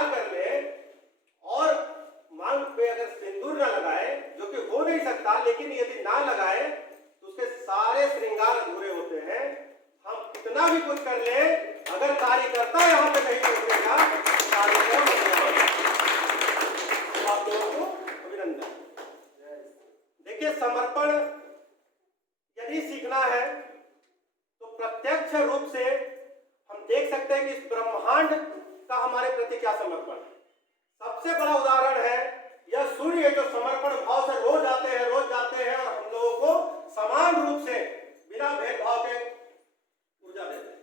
श्रृंगार कर ले और मांग पे अगर सिंदूर ना लगाए, जो कि हो नहीं सकता, लेकिन यदि ना लगाए तो उसके सारे श्रृंगार अधूरे होते हैं। हम कितना भी कुछ कर ले, अगर कार्यकर्ता यहाँ पे नहीं पहुंचेगा, कार्यक्रम आप लोगों को अभिनंदन। देखिए, समर्पण यदि सीखना है तो प्रत्यक्ष रूप से हम देख सकते हैं कि इस ब्रह्मांड का हमारे प्रति क्या समर्पण है। सबसे बड़ा उदाहरण है यह सूर्य, जो समर्पण भाव से रोज आते हैं और हम लोगों को समान रूप से बिना भेदभाव के ऊर्जा देते हैं।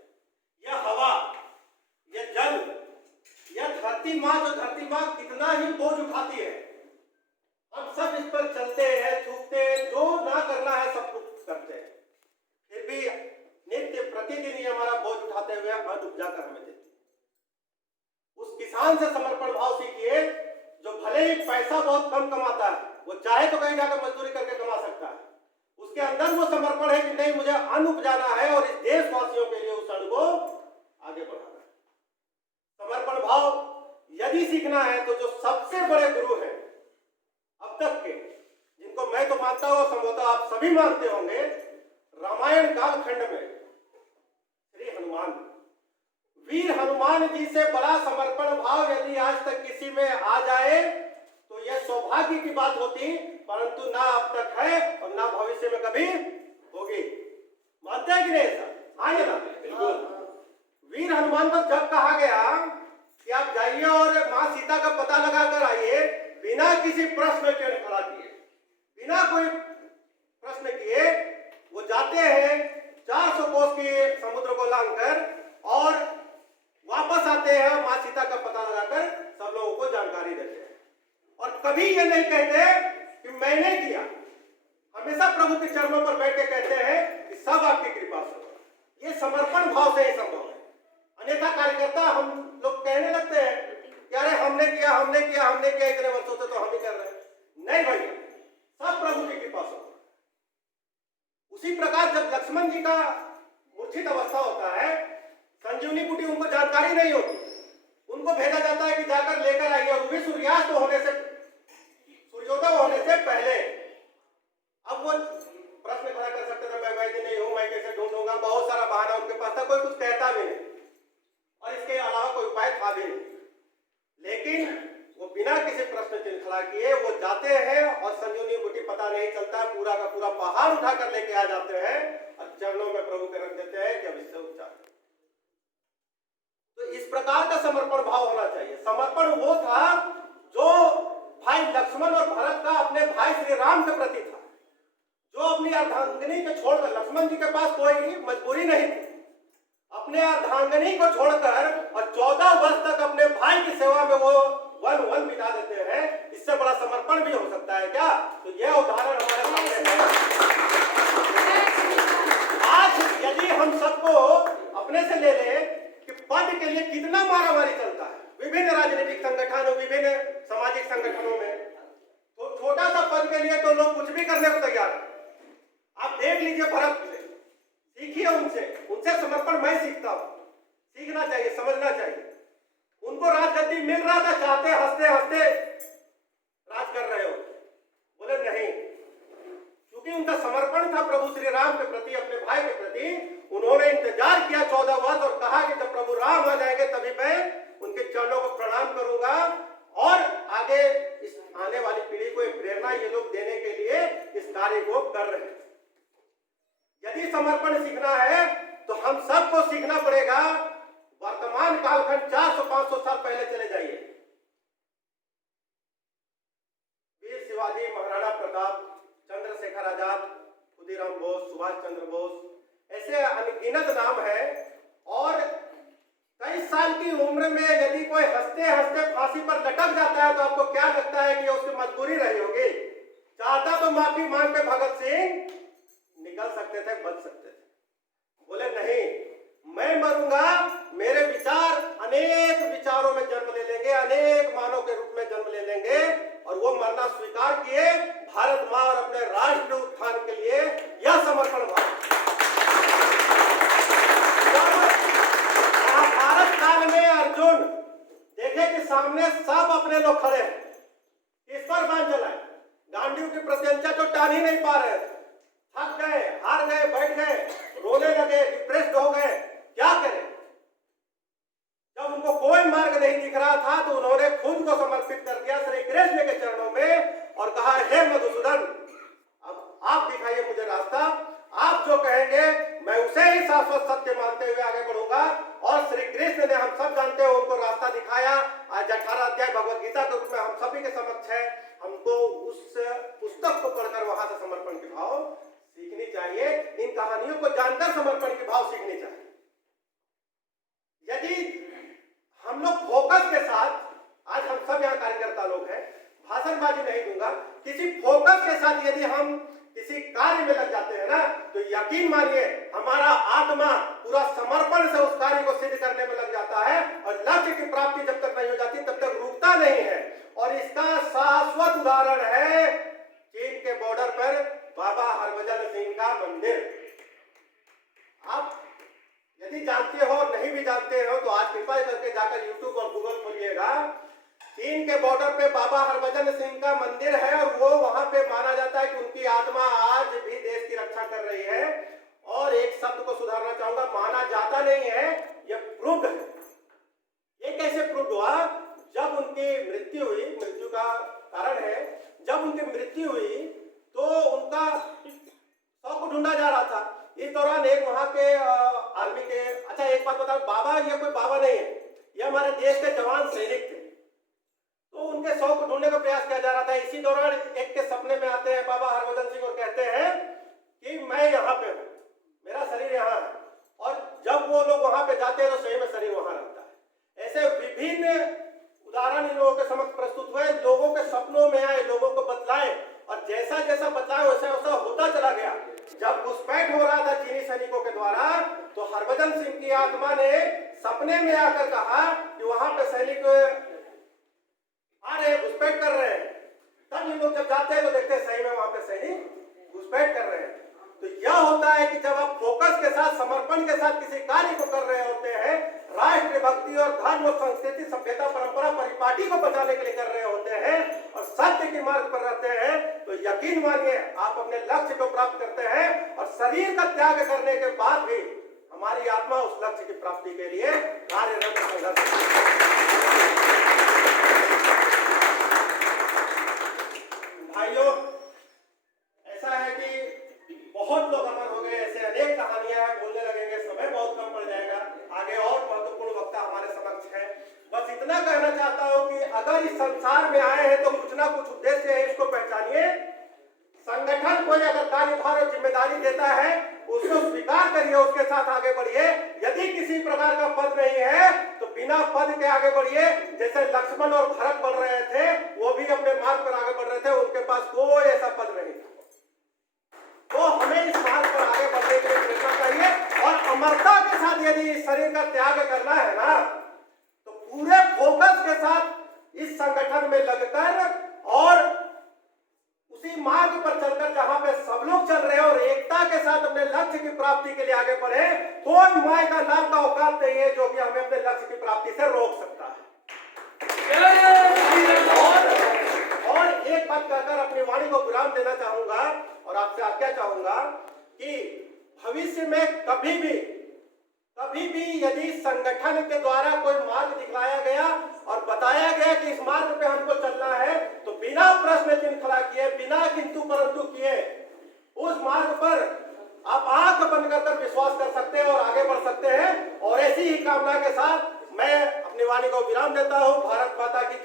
यह हवा, यह जल, यह धरती माँ, जो धरती माँ कितना ही बोझ उठाती है, हम सब इस पर चलते हैं, थूकते हैं, जो ना करना है सब कुछ करते हैं, फिर भी नित्य प्रतिदिन ही हमारा बोझ उठाते हुए अन्न उपजा कर हमें देती है। उस किसान से समर्पण भाव सीखिए, जो भले ही पैसा बहुत कम कमाता है, वो चाहे तो कहीं जाकर मजदूरी करके कमा सकता है, उसके अंदर वो समर्पण है कि नहीं, मुझे अन्न उपजाना है और इस देशवासियों के लिए उस अन्न को आगे बढ़ाना है। समर्पण भाव यदि सीखना है तो जो सबसे बड़े गुरु हैं अब तक के, जिनको मैं तो मानता हूं, संभवतः आप सभी मानते होंगे, रामायण कालखंड में श्री हनुमान, वीर हनुमान जी से बड़ा समर्पण भाव यदि आज तक किसी में आ जाए तो यह सौभाग्य की बात होती, परंतु ना अब तक है और ना भविष्य में कभी होगी। मानते हैं कि नहीं ऐसा? आइए ना, बिल्कुल। वीर हनुमान को जब कहा गया कि आप जाइए और मां सीता का पता लगाकर आइए, बिना किसी प्रश्न के खड़ा किए, बिना कोई प्रश्न किए वो जाते हैं 400 कोस की समुद्र को लांघकर और वापस आते हैं, मां सीता का पता लगाकर सब लोगों को जानकारी देते हैं। और कभी ये नहीं कहते कि मैंने किया, हमेशा प्रभु के चरणों पर बैठ के कहते हैं कि सब आपकी कृपा से। ये समर्पण भाव से ही संभव है। अन्यथा कार्यकर्ता हम लोग कहने लगते हैं कि अरे हमने किया इतने वर्षों से, तो हम ही कर रहे हैं। नहीं भैया, सब प्रभु की कृपा से। उसी प्रकार जब लक्ष्मण जी का मूर्छित अवस्था होता है, संजीवनी बूटी उनको जानकारी नहीं होती, उनको भेजा जाता है कि जाकर लेकर आइए, और भी सूर्यास्त होने से, सूर्योदय होने से पहले। अब वो प्रश्न खड़ा कर सकते थे, मैं वैद्य नहीं हूं, मैं कैसे ढूंढूंगा, बहुत सारा बहाना उनके पास था, कोई कुछ कहता भी नहीं और इसके अलावा कोई उपाय था भी नहीं। लेकिन वो बिना किसी प्रश्न चिन्ह खड़ा किए वो जाते हैं और संजीवनी बूटी पता नहीं चलता, पूरा का पूरा पहाड़ उठा कर लेके आ जाते हैं और चरणों में प्रभु के रख देते हैं कि अब इससे उपचार। तो इस प्रकार का समर्पण भाव होना चाहिए। समर्पण वो था जो भाई लक्ष्मण और भरत का अपने भाई श्री राम के प्रति था, जो अपनी अर्धांगिनी को छोड़कर, लक्ष्मण जी के पास कोई मजबूरी नहीं थी, अपने अर्धांगिनी को छोड़कर और 14 वर्ष तक अपने भाई की सेवा में वो वन बिता देते हैं। इससे बड़ा समर्पण भी हो सकता है क्या? तो यह उदाहरण हमारे सामने है। आज यदि हम सबको अपने से ले ले कि पद के लिए कितना मारामारी चलता है विभिन्न राजनीतिक संगठनों, विभिन्न सामाजिक संगठनों में, तो छोटा सा पद के लिए तो लोग कुछ भी करने को तैयार है। आप देख लीजिए भरत से, सीखिए उनसे समर्पण मैं सीखता हूं। सीखना चाहिए, समझना चाहिए। उनको राजगद्दी मिल रहा था, चाहते हंसते हंसते राज कर रहे हो, बोले नहीं, क्योंकि उनका समर्पण था प्रभु श्री राम के प्रति, अपने भाई के प्रति। उन्होंने इंतजार किया 14 वर्ष और कहा कि जब प्रभु राम आ जाएंगे तभी मैं उनके चरणों को प्रणाम करूंगा और आगे इस आने वाली पीढ़ी को एक प्रेरणा ये लोग देने के लिए इस कार्य को कर रहे हैं। यदि समर्पण सीखना है तो हम सबको सीखना पड़ेगा। वर्तमान कालखंड 400-500 साल पहले चले जाइए, वीर शिवाजी, महाराणा प्रताप, चंद्रशेखर आजाद, खुदीराम बोस, सुभाष चंद्र बोस, ऐसे अनगिनत नाम है। और 23 साल की उम्र में यदि कोई हंसते हंसते फांसी पर लटक जाता है तो आपको क्या लगता है कि उसकी मजबूरी रही होगी? चाहता तो माफी मांग के भगत सिंह निकल सकते थे, बच सकते थे, बोले नहीं, मैं मरूंगा, मेरे विचार अनेक विचारों में जन्म ले लेंगे, अनेक मानव के रूप में जन्म ले लेंगे, और वो मरना स्वीकार किए भारत मां और अपने राष्ट्र उत्थान के लिए। यह समर्पण भाव। महाभारत काल में अर्जुन देखे कि सामने सब अपने लोग खड़े हैं, इस पर बांध चलाए, गांडीव की प्रत्यंचा तो टान ही नहीं पा रहे, थक गए, हार गए, बैठ गए, रोने लगे, डिप्रेस्ड हो गए, क्या करें। जब उनको कोई मार्ग नहीं दिख रहा था तो उन्होंने खुद को समर्पित कर दिया श्री कृष्ण के चरणों में और कहा, हे मधुसूदन, अब आप दिखाइए मुझे रास्ता, आप जो कहेंगे मैं उसे ही शाश्वत सत्य मानते हुए आगे बढ़ूंगा। और श्री कृष्ण ने, हम सब जानते हो, उनको रास्ता दिखाया। आज 18 अध्याय भगवत गीता के रूप में हम सभी के समक्ष है। हमको उस पुस्तक को पढ़कर वहां से समर्पण के भाव सीखनी चाहिए, इन कहानियों को जानकर समर्पण के भाव सीखनी चाहिए। यदि हम लोग फोकस के साथ, आज हम सब यहाँ कार्यकर्ता लोग हैं, भाषणबाजी नहीं दूंगा, किसी फोकस के साथ यदि हम किसी कार्य में लग जाते हैं ना, तो यकीन मानिए हमारा आत्मा पूरा समर्पण से उस कार्य को सिद्ध करने में लग जाता है और लक्ष्य की प्राप्ति जब तक नहीं हो जाती तब तक रुकता नहीं है। और इसका शाश्वत उदाहरण है चीन के बॉर्डर पर बाबा हरभजन सिंह का मंदिर। आप यदि जानते हो और नहीं भी जानते हो तो आज कृपया करके जाकर यूट्यूब और गूगल खोलिएगा। चीन के बॉर्डर पे बाबा हरभजन सिंह का मंदिर है और वो वहां पे माना जाता है कि उनकी आत्मा आज भी देश की रक्षा कर रही है। और एक शब्द को सुधारना चाहूंगा, माना जाता नहीं है, ये प्रूव्ड है। ये कैसे प्रूव्ड हुआ? जब उनकी मृत्यु हुई, मृत्यु का कारण है, जब उनकी मृत्यु हुई तो उनका शव को ढूंढा जा रहा था। इस दौरान एक वहां के आर्मी के, अच्छा एक बात बताओ, बाबा ये कोई बाबा नहीं है, ये हमारे देश के जवान सैनिक थे। तो उनके शव को ढूंढने का प्रयास किया जा रहा था। इसी दौरान एक के सपने में आते हैं बाबा हरभजन सिंह और कहते हैं कि मैं यहाँ पे हूँ, मेरा शरीर यहाँ है। और जब वो लोग वहां पे जाते हैं तो सही में शरीर वहां रहता है। ऐसे विभिन्न उदाहरण इन लोगों के समक्ष प्रस्तुत हुए, लोगों के सपनों में आए, लोगों को बतलाए और जैसा जैसा बतलाए वैसा वैसा होता चला गया। जब घुसपैठ हो रहा था चीनी सैनिकों के द्वारा तो हरभजन सिंह की आत्मा ने सपने में आकर कहा कि वहां पे सैनिक आ रहे हैं, घुसपैठ कर रहे हैं। तब ये लोग जब जाते हैं तो देखते हैं सही में वहां पे सैनिक घुसपैठ कर रहे हैं। तो यह होता है कि जब आप फोकस के साथ, समर्पण के साथ किसी कार्य को कर रहे होते हैं, राष्ट्र भक्ति और धर्म और संस्कृति, सभ्यता, परंपरा, परिपाटी को बचाने के लिए कर रहे होते हैं और सत्य के मार्ग पर रहते हैं, तो यकीन मानिए आप अपने लक्ष्य को प्राप्त करते हैं। और शरीर का त्याग करने के बाद भी हमारी आत्मा उस लक्ष्य की प्राप्ति के लिए कार्यरत भाइयों, ऐसा है कि बहुत लोग अमर हो गए, ऐसे अनेक कहानियां हैं, बोलने लगेंगे, समय बहुत कम पड़ जाएगा। आगे और महत्वपूर्ण वक्ता हमारे समक्ष है। बस इतना कहना चाहता हूं कि अगर इस संसार में आए हैं तो कुछ ना कुछ उद्देश्य है, इसको पहचानिए। संगठन कोई अगर कार्यभार और जिम्मेदारी देता है उसको स्वीकार करिए, उसके साथ आगे बढ़िए। यदि किसी प्रकार का पद नहीं है तो बिना पद के आगे बढ़िए। जैसे लक्ष्मण और भरत बढ़ रहे थे, वो भी अपने मार्ग पर आगे बढ़ रहे थे, उनके पास कोई ऐसा पद नहीं था। तो हमें इस मार्ग पर आगे बढ़ने के लिए प्रेरणा चाहिए और अमरता के साथ यदि इस शरीर का त्याग करना है ना, तो पूरे फोकस के साथ इस संगठन में लगकर और उसी मार्ग पर चलकर जहां पे सब लोग चल रहे हैं और एकता के साथ अपने लक्ष्य की प्राप्ति के लिए आगे बढ़े। कोई माय का नाम का औकात नहीं है जो कि हमें अपने लक्ष्य की प्राप्ति से रोक सकता है। और एक बात कहकर अपनी वाणी को विराम देना चाहूंगा और आपसे आज्ञा चाहूंगा कि भविष्य में कभी भी यदि संगठन के द्वारा कोई मार्ग दिखलाया गया और बताया गया कि इस मार्ग पे हमको चलना है, तो बिना प्रश्न चिन्ह खड़ा किए, बिना किंतु परंतु किए उस मार्ग पर आप आंख बंद कर विश्वास कर सकते हैं और आगे बढ़ सकते हैं। और ऐसी ही कामना के साथ मैं अपनी वाणी को विराम देता हूं। भारत माता की